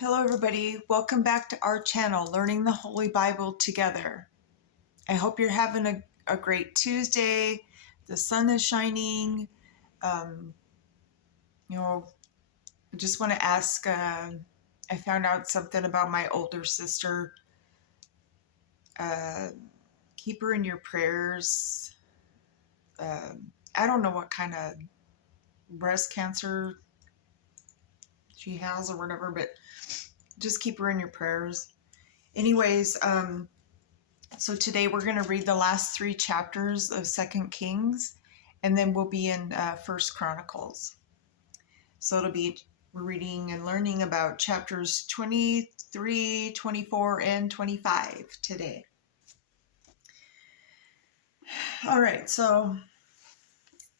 Hello everybody, welcome back to our channel, Learning the Holy Bible Together. I hope you're having a great Tuesday. The sun is shining. Um, I just want to ask, I found out something about my older sister. Uh, Keep her in your prayers. I don't know what kind of breast cancer she has or whatever, but just keep her in your prayers. Anyways, so today we're going to read the last 3 chapters of 2 Kings, and then we'll be in 1 Chronicles. So we're reading and learning about chapters 23, 24, and 25 today. All right, so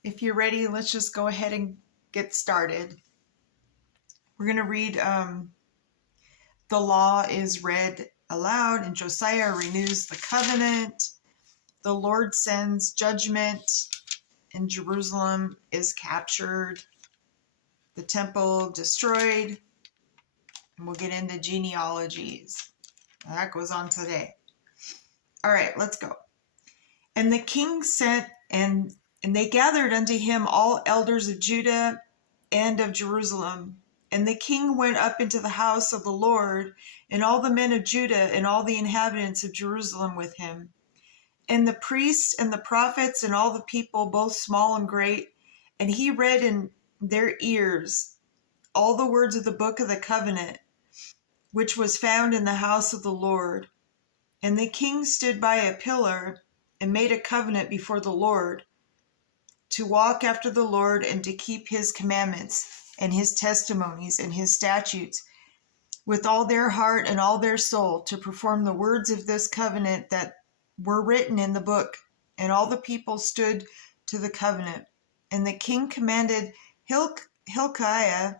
if you're ready, let's just go ahead and get started. We're going to read, the law is read aloud, and Josiah renews the covenant. The Lord sends judgment, and Jerusalem is captured. The temple destroyed, and we'll get into genealogies. That goes on today. All right, let's go. And the king sent, and they gathered unto him all elders of Judah and of Jerusalem. And the king went up into the house of the Lord, and all the men of Judah and all the inhabitants of Jerusalem with him. And the priests and the prophets and all the people, both small and great. And he read in their ears all the words of the book of the covenant, which was found in the house of the Lord. And the king stood by a pillar and made a covenant before the Lord, to walk after the Lord and to keep his commandments and his testimonies and his statutes with all their heart and all their soul, to perform the words of this covenant that were written in the book. And all the people stood to the covenant. And the king commanded Hilkiah,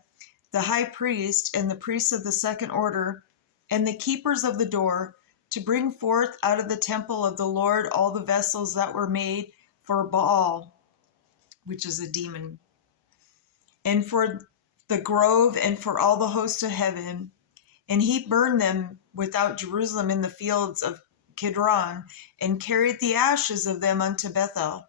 the high priest, and the priests of the second order, and the keepers of the door, to bring forth out of the temple of the Lord all the vessels that were made for Baal, which is a demon, and for the grove, and for all the host of heaven. And he burned them without Jerusalem in the fields of Kidron, and carried the ashes of them unto Bethel.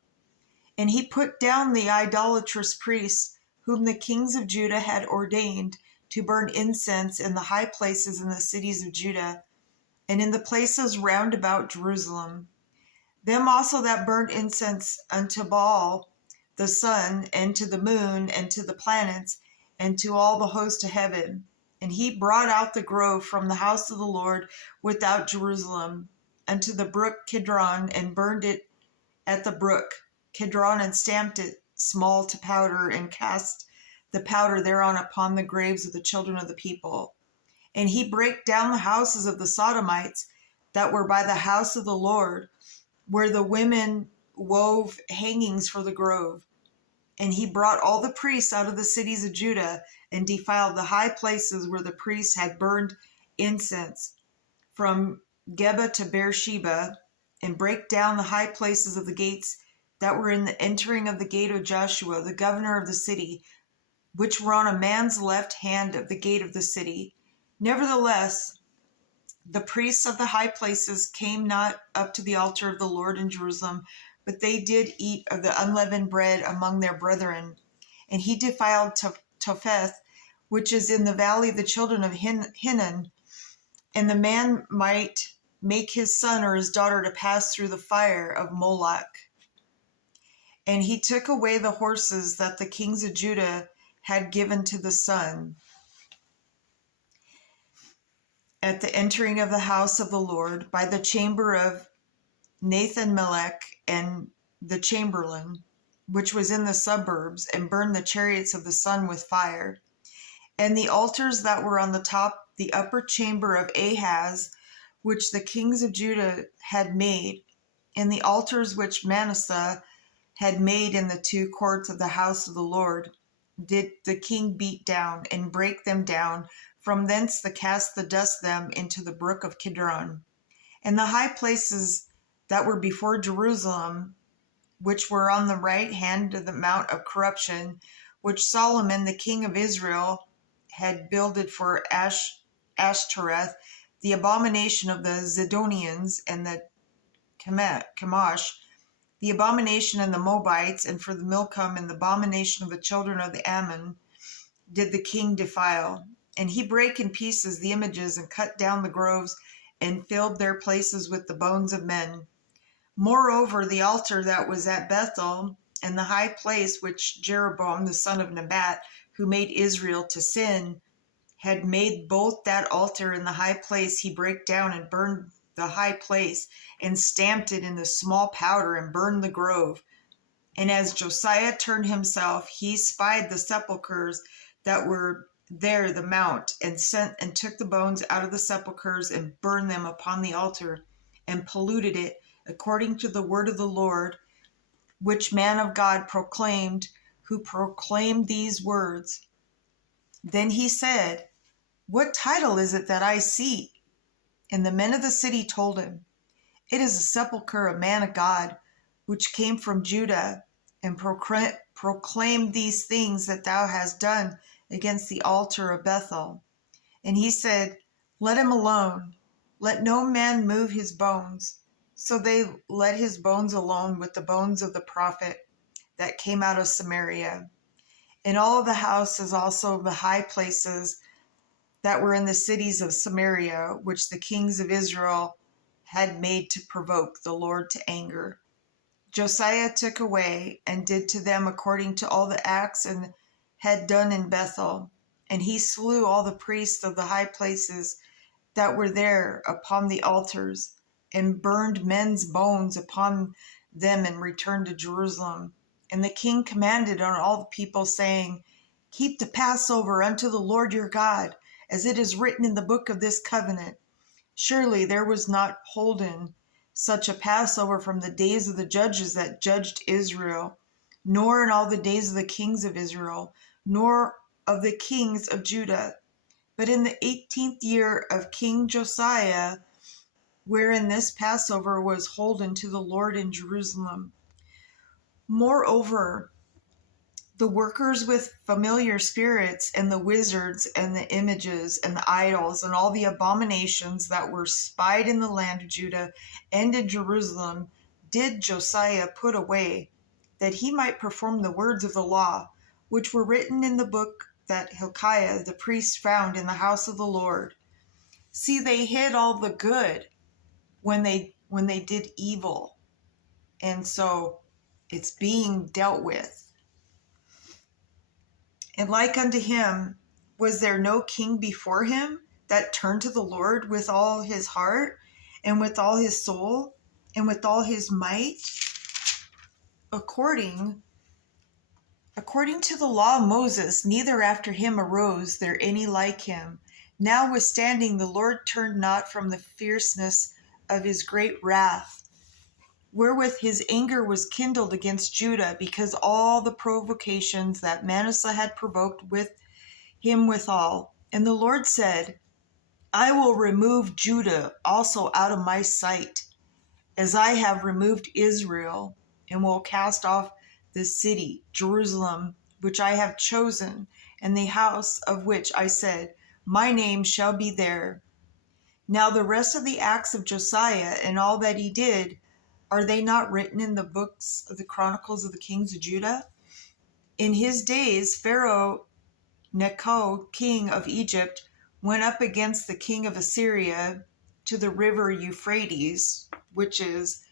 And he put down the idolatrous priests, whom the kings of Judah had ordained to burn incense in the high places in the cities of Judah, and in the places round about Jerusalem. Them also that burnt incense unto Baal, the sun, and to the moon, and to the planets, and to all the host of heaven. And he brought out the grove from the house of the Lord without Jerusalem, unto the brook Kidron, and burned it at the brook Kidron, and stamped it small to powder, and cast the powder thereon upon the graves of the children of the people. And he brake down the houses of the Sodomites that were by the house of the Lord, where the women wove hangings for the grove. And he brought all the priests out of the cities of Judah, and defiled the high places where the priests had burned incense, from Geba to Beersheba, and brake down the high places of the gates that were in the entering of the gate of Joshua, the governor of the city, which were on a man's left hand of the gate of the city. Nevertheless, the priests of the high places came not up to the altar of the Lord in Jerusalem, but they did eat of the unleavened bread among their brethren. And he defiled Topheth, which is in the valley of the children of Hinnon. And the man might make his son or his daughter to pass through the fire of Moloch. And he took away the horses that the kings of Judah had given to the sun at the entering of the house of the Lord, by the chamber of Nathan-melech and the chamberlain, which was in the suburbs, and burned the chariots of the sun with fire. And the altars that were on the top, the upper chamber of Ahaz, which the kings of Judah had made, and the altars which Manasseh had made in the 2 courts of the house of the Lord, did the king beat down, and break them down. From thence the cast the dust them into the brook of Kidron. And the high places that were before Jerusalem, which were on the right hand of the mount of corruption, which Solomon the king of Israel had builded for Ashtoreth, the abomination of the Zidonians, and the Chemosh, the abomination and the Moabites, and for the Milcom and the abomination of the children of the Ammon, did the king defile. And he brake in pieces the images, and cut down the groves, and filled their places with the bones of men. Moreover, the altar that was at Bethel, and the high place which Jeroboam the son of Nebat, who made Israel to sin, had made, both that altar and the high place he brake down, and burned the high place, and stamped it in the small powder, and burned the grove. And as Josiah turned himself, he spied the sepulchres that were there the mount, and sent and took the bones out of the sepulchres, and burned them upon the altar, and polluted it, according to the word of the Lord, which man of God proclaimed, who proclaimed these words. Then he said, What title is it that I see? And the men of the city told him, It is a sepulchre of man of God, which came from Judah, and proclaimed these things that thou hast done against the altar of Bethel. And he said, Let him alone, let no man move his bones. So they let his bones alone with the bones of the prophet that came out of Samaria. And all the houses also of the high places that were in the cities of Samaria, which the kings of Israel had made to provoke the Lord to anger, Josiah took away, and did to them according to all the acts and had done in Bethel. And he slew all the priests of the high places that were there upon the altars, and burned men's bones upon them, and returned to Jerusalem. And the king commanded on all the people, saying, Keep the Passover unto the Lord your God, as it is written in the book of this covenant. Surely there was not holden such a Passover from the days of the judges that judged Israel, nor in all the days of the kings of Israel, nor of the kings of Judah. But in the 18th year of King Josiah, wherein this Passover was holden to the Lord in Jerusalem. Moreover, the workers with familiar spirits, and the wizards, and the images, and the idols, and all the abominations that were spied in the land of Judah and in Jerusalem, did Josiah put away, that he might perform the words of the law, which were written in the book that Hilkiah the priest found in the house of the Lord. See, they hid all the good when they did evil. And so it's being dealt with. And like unto him, was there no king before him that turned to the Lord with all his heart, and with all his soul, and with all his might? According to the law of Moses, neither after him arose there any like him. Notwithstanding, the Lord turned not from the fierceness of his great wrath, wherewith his anger was kindled against Judah, because all the provocations that Manasseh had provoked with him withal. And the Lord said, I will remove Judah also out of my sight, as I have removed Israel, and will cast off the city, Jerusalem, which I have chosen, and the house of which I said, My name shall be there. Now the rest of the acts of Josiah and all that he did, are they not written in the books of the Chronicles of the kings of Judah? In his days, Pharaoh Necho, king of Egypt, went up against the king of Assyria to the river Euphrates, which is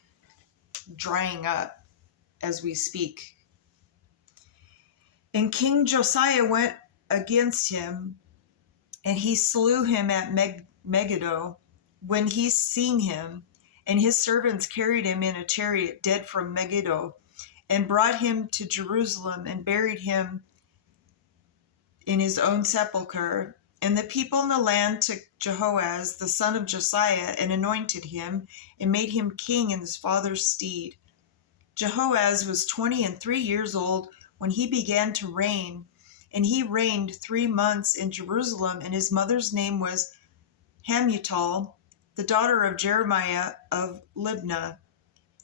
drying up as we speak. And King Josiah went against him, and he slew him at Megiddo when he seen him, and his servants carried him in a chariot dead from Megiddo, and brought him to Jerusalem, and buried him in his own sepulchre. And the people in the land took Jehoaz, the son of Josiah, and anointed him, and made him king in his father's stead. Jehoaz was 23 years old when he began to reign, and he reigned 3 months in Jerusalem, and his mother's name was Hamutal, the daughter of Jeremiah of Libnah.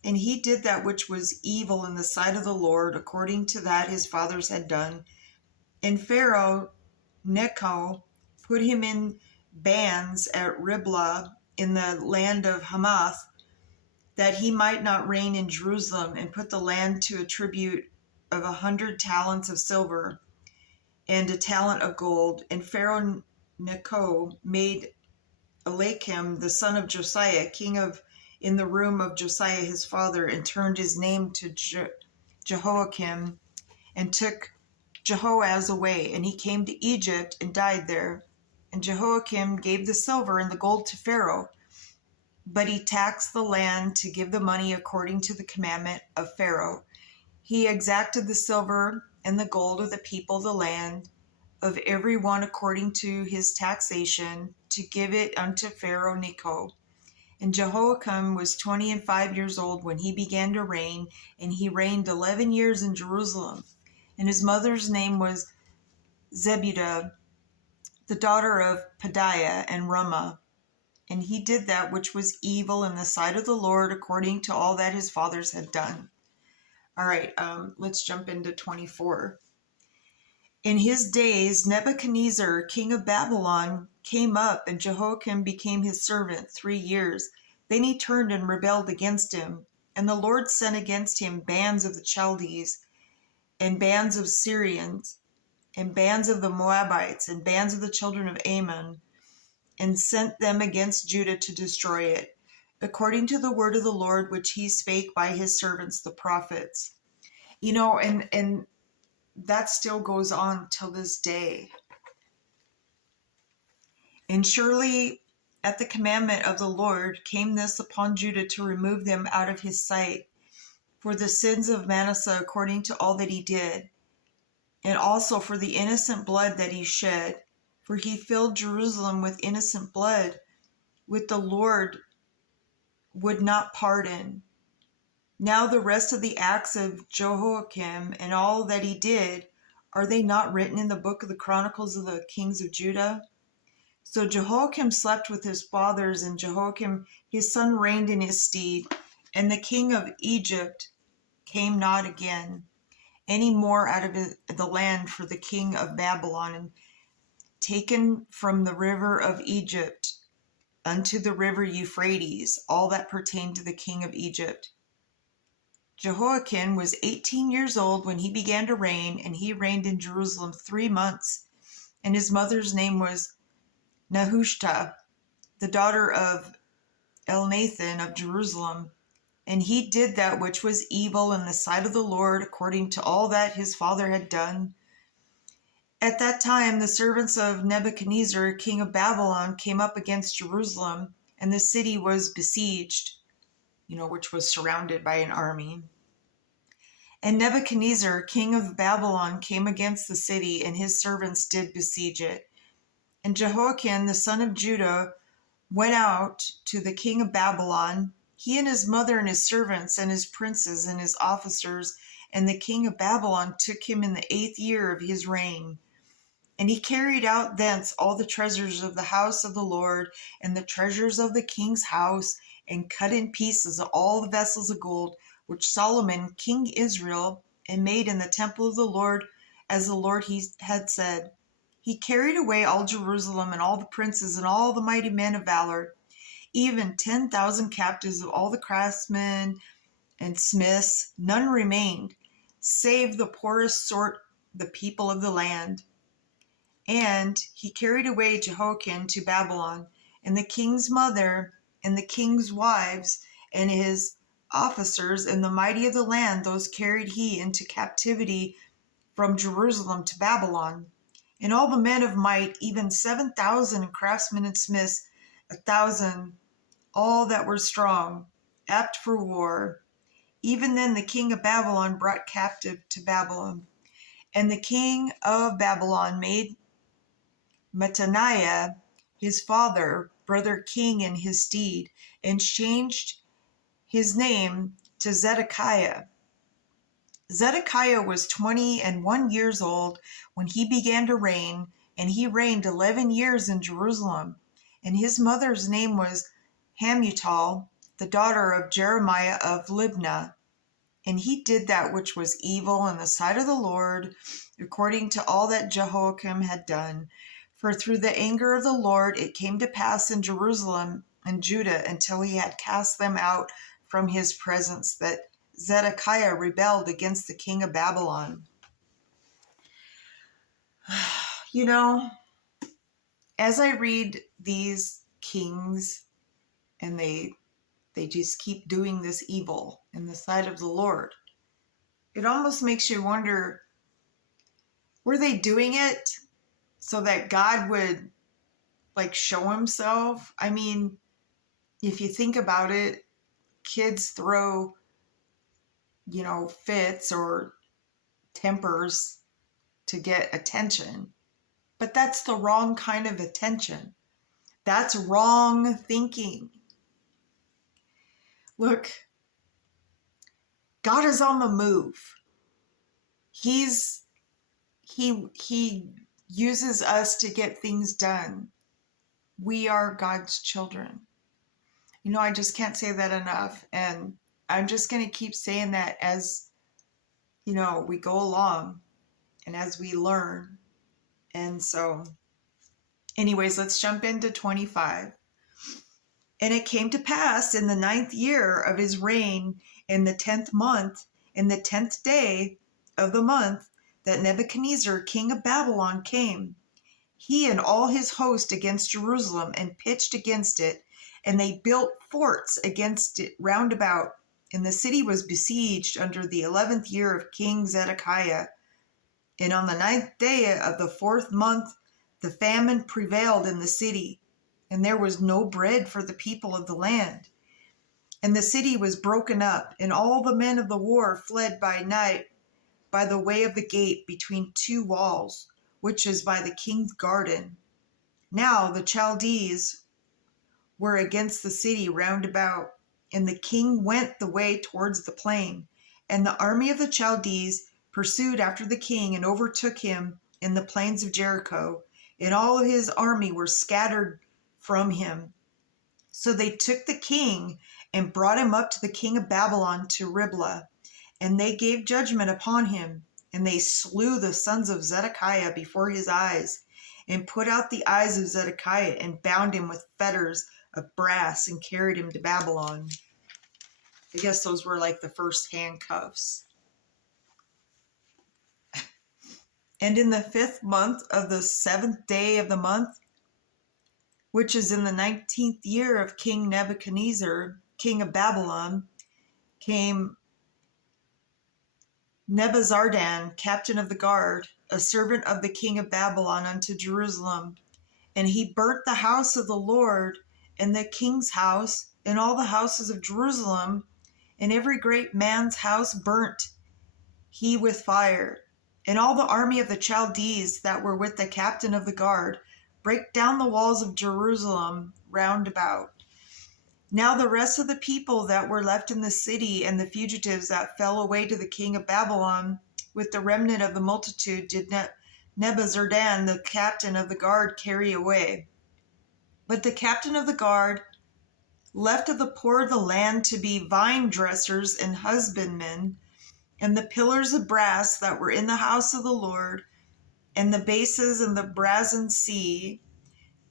And he did that which was evil in the sight of the Lord, according to that his fathers had done. And Pharaoh Necho put him in bands at Riblah in the land of Hamath, that he might not reign in Jerusalem, and put the land to a tribute of 100 talents of silver and a talent of gold. And Pharaoh Necho made Eliakim, the son of Josiah, king of in the room of Josiah his father, and turned his name to Jehoiakim, and took Jehoaz away, and he came to Egypt and died there. And Jehoiakim gave the silver and the gold to Pharaoh, but he taxed the land to give the money according to the commandment of Pharaoh. He exacted the silver and the gold of the people of the land, of every one according to his taxation, to give it unto Pharaoh Necho. And Jehoiakim was 25 years old when he began to reign, and he reigned 11 years in Jerusalem. And his mother's name was Zebudah, the daughter of Pedaiah and Ramah. And he did that which was evil in the sight of the Lord, according to all that his fathers had done. All right, let's jump into 24. In his days, Nebuchadnezzar, king of Babylon, came up, and Jehoiakim became his servant 3 years. Then he turned and rebelled against him. And the Lord sent against him bands of the Chaldees, and bands of Syrians, and bands of the Moabites, and bands of the children of Ammon, and sent them against Judah to destroy it, according to the word of the Lord which he spake by his servants the prophets. And that still goes on till this day. And surely at the commandment of the Lord came this upon Judah, to remove them out of his sight, for the sins of Manasseh, according to all that he did, and also for the innocent blood that he shed. For he filled Jerusalem with innocent blood, which the Lord would not pardon. Now the rest of the acts of Jehoiakim and all that he did, are they not written in the book of the Chronicles of the kings of Judah? So Jehoiakim slept with his fathers, and Jehoiakim his son reigned in his stead. And the king of Egypt came not again any more out of the land, for the king of Babylon, and taken from the river of Egypt unto the river Euphrates, all that pertained to the king of Egypt. Jehoiakim was 18 years old when he began to reign, and he reigned in Jerusalem 3 months. And his mother's name was Nehushta, the daughter of Elnathan of Jerusalem. And he did that which was evil in the sight of the Lord, according to all that his father had done. At that time the servants of Nebuchadnezzar, king of Babylon, came up against Jerusalem, and the city was besieged, which was surrounded by an army. And Nebuchadnezzar, king of Babylon, came against the city, and his servants did besiege it. And Jehoiakim, the son of Judah, went out to the king of Babylon, he and his mother and his servants and his princes and his officers. And the king of Babylon took him in the 8th year of his reign. And he carried out thence all the treasures of the house of the Lord, and the treasures of the king's house, and cut in pieces all the vessels of gold, which Solomon, king Israel, and made in the temple of the Lord, as the Lord he had said. He carried away all Jerusalem, and all the princes, and all the mighty men of valor, even 10,000 captives of all the craftsmen and smiths. None remained, save the poorest sort, the people of the land. And he carried away Jehoiakim to Babylon, and the king's mother, and the king's wives, and his officers, and the mighty of the land, those carried he into captivity from Jerusalem to Babylon. And all the men of might, even 7,000 craftsmen and smiths, 1,000, all that were strong, apt for war. Even then the king of Babylon brought captive to Babylon. And the king of Babylon made Mattaniah, his father, brother king in his stead, and changed his name to Zedekiah. Zedekiah was 21 years old when he began to reign, and he reigned 11 years in Jerusalem. And his mother's name was Hamutal, the daughter of Jeremiah of Libnah. And he did that which was evil in the sight of the Lord, according to all that Jehoiakim had done. For through the anger of the Lord it came to pass in Jerusalem and Judah until he had cast them out from his presence, that Zedekiah rebelled against the king of Babylon. You know, as I read these kings and they just keep doing this evil in the sight of the Lord, it almost makes you wonder, were they doing it so that God would like show himself? I mean, if you think about it, kids throw, fits or tempers to get attention, but that's the wrong kind of attention. That's wrong thinking. Look, God is on the move. He uses us to get things done. We are God's children. I just can't say that enough. And I'm just going to keep saying that as, we go along and as we learn. And so, anyways, let's jump into 25. And it came to pass in the 9th year of his reign, in the 10th month, in the 10th day of the month, that Nebuchadnezzar, king of Babylon, came, he and all his host, against Jerusalem, and pitched against it, and they built forts against it round about. And the city was besieged under the 11th year of King Zedekiah. And on the 9th day of the 4th month, the famine prevailed in the city, and there was no bread for the people of the land. And the city was broken up, and all the men of the war fled by night by the way of the gate between two walls, which is by the king's garden. Now the Chaldees were against the city round about, and the king went the way towards the plain. And the army of the Chaldees pursued after the king and overtook him in the plains of Jericho, and all his army were scattered from him. So they took the king and brought him up to the king of Babylon to Riblah, and they gave judgment upon him, and they slew the sons of Zedekiah before his eyes, and put out the eyes of Zedekiah, and bound him with fetters of brass, and carried him to Babylon. I guess those were like the first handcuffs. And in the 5th month of the 7th day of the month, which is in the 19th year of King Nebuchadnezzar, king of Babylon, came Nebuzaradan, captain of the guard, a servant of the king of Babylon, unto Jerusalem. And he burnt the house of the Lord, and the king's house, and all the houses of Jerusalem, and every great man's house burnt he with fire. And all the army of the Chaldees that were with the captain of the guard brake down the walls of Jerusalem round about. Now the rest of the people that were left in the city, and the fugitives that fell away to the king of Babylon, with the remnant of the multitude, did Nebuzaradan, the captain of the guard, carry away. But the captain of the guard left of the poor of the land to be vine dressers and husbandmen, and the pillars of brass that were in the house of the Lord, and the bases and the brazen sea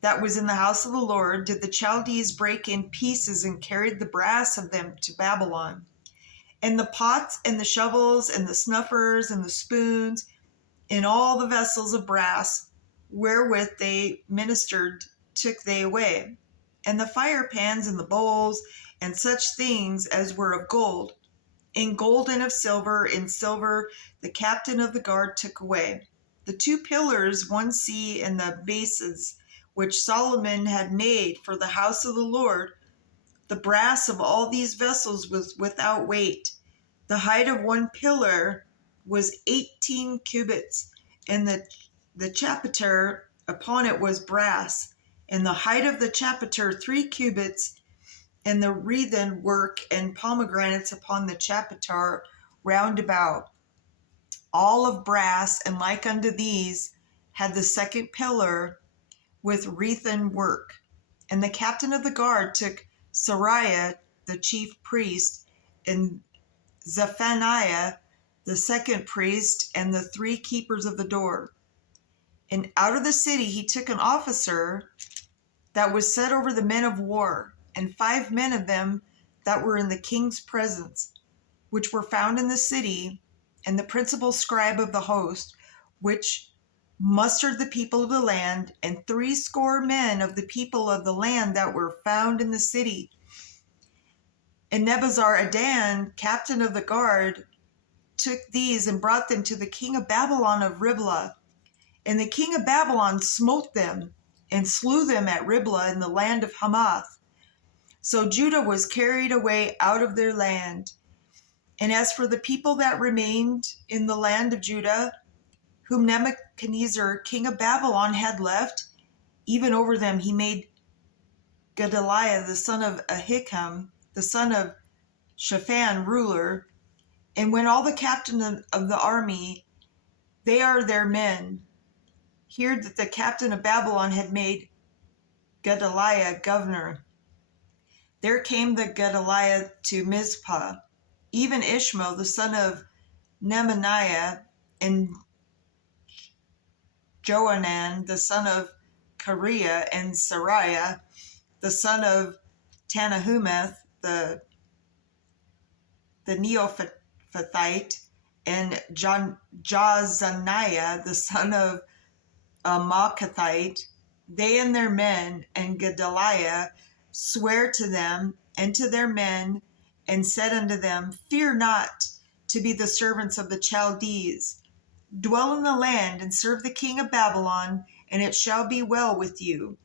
that was in the house of the Lord, did the Chaldees break in pieces, and carried the brass of them to Babylon. And the pots and the shovels and the snuffers and the spoons and all the vessels of brass wherewith they ministered took they away. And the fire pans and the bowls and such things as were of gold, in gold and of silver, in silver the captain of the guard took away. The 2 pillars, one sea, and the bases which Solomon had made for the house of the Lord, the brass of all these vessels was without weight. The height of one pillar was 18 cubits, and the chapiter upon it was brass, and the height of the chapiter 3 cubits, and the wreathen work and pomegranates upon the chapiter round about, all of brass, and like unto these had the second pillar with wreathen work. And the captain of the guard took Sariah the chief priest, and Zephaniah the second priest, and the 3 keepers of the door. And out of the city he took an officer that was set over the men of war, and 5 men of them that were in the king's presence, which were found in the city, and the principal scribe of the host, which mustered the people of the land, and 60 men of the people of the land that were found in the city. And Nebuzaradan, captain of the guard, took these and brought them to the king of Babylon of Riblah. And the king of Babylon smote them and slew them at Riblah in the land of Hamath. So Judah was carried away out of their land. And as for the people that remained in the land of Judah, whom Nebuchadnezzar, king of Babylon, had left, even over them he made Gedaliah, the son of Ahikam, the son of Shaphan, ruler. And when all the captain of the army, they are their men, heard that the captain of Babylon had made Gedaliah governor, there came the Gedaliah to Mizpah, even Ishmael, the son of Nemaniah, and Johanan, the son of Kareah, and Sariah, the son of Tanahumeth, the Neophathite, and Jazaniah, the son of Maacathite, they and their men, and Gedaliah swear to them and to their men, and said unto them, Fear not to be the servants of the Chaldees. Dwell in the land, and serve the king of Babylon, and it shall be well with you.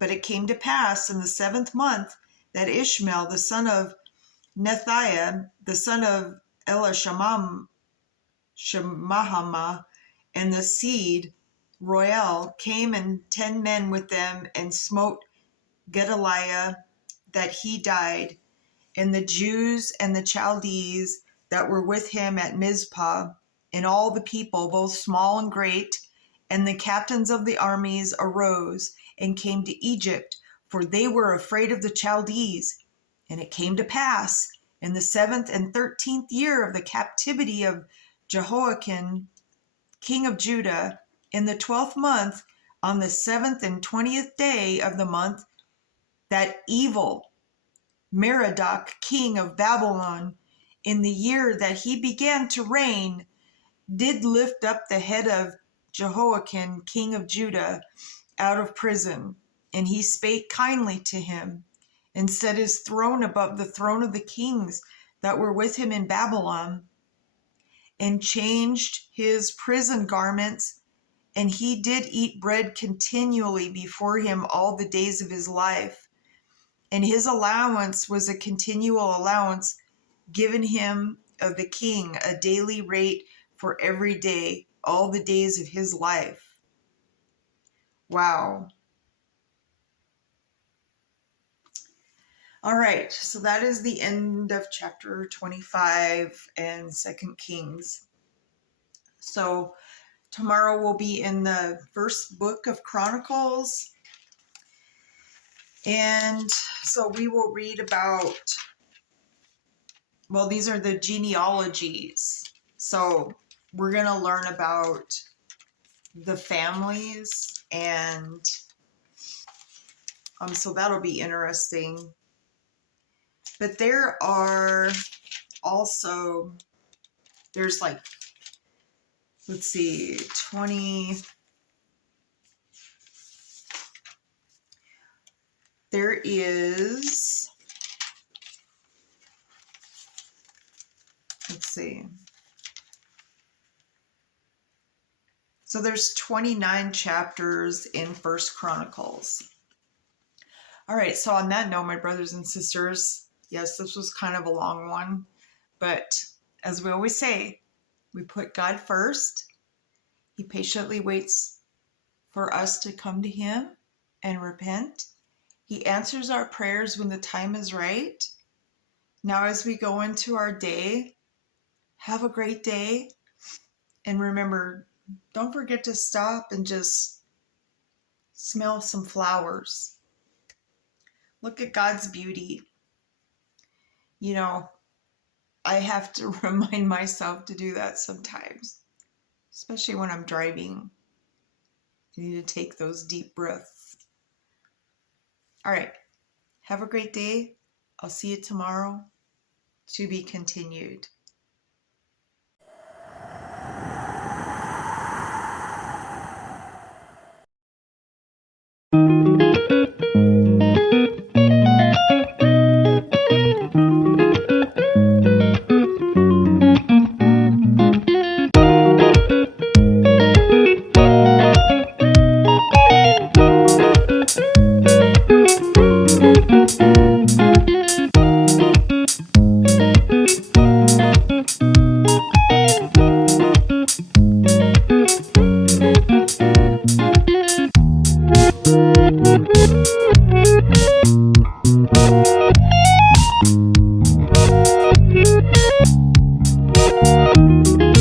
But it came to pass in the 7th month that Ishmael, the son of Nethiah, the son of Elishama, and the seed Royal came, and 10 men with them, and smote Gedaliah, that he died, and the Jews and the Chaldees that were with him at Mizpah, and all the people, both small and great, and the captains of the armies arose and came to Egypt, for they were afraid of the Chaldees. And it came to pass in the 7th and 13th year of the captivity of Jehoiakim, king of Judah, in the 12th month, on the 7th and 20th day of the month, that evil Merodach, king of Babylon, in the year that he began to reign, did lift up the head of Jehoiakim, king of Judah, out of prison. And he spake kindly to him, and set his throne above the throne of the kings that were with him in Babylon, and changed his prison garments, and he did eat bread continually before him all the days of his life. And his allowance was a continual allowance given him of the king, a daily rate for every day, all the days of his life. Wow. All right, so that is the end of chapter 25 and 2 Kings. So tomorrow we'll be in the first book of Chronicles. And so we will read about, well, these are the genealogies. So we're going to learn about the families, and so that'll be interesting. But there are also, there's like, let's see, 20, there is, let's see, so there's 29 chapters in First Chronicles. All right, so on that note, my brothers and sisters, yes, this was kind of a long one, but as we always say, we put God first. He patiently waits for us to come to him and repent. He answers our prayers when the time is right. Now, as we go into our day, have a great day. And remember, don't forget to stop and just smell some flowers. Look at God's beauty. You know, I have to remind myself to do that sometimes, especially when I'm driving. You need to take those deep breaths. All right. Have a great day. I'll see you tomorrow. To be continued.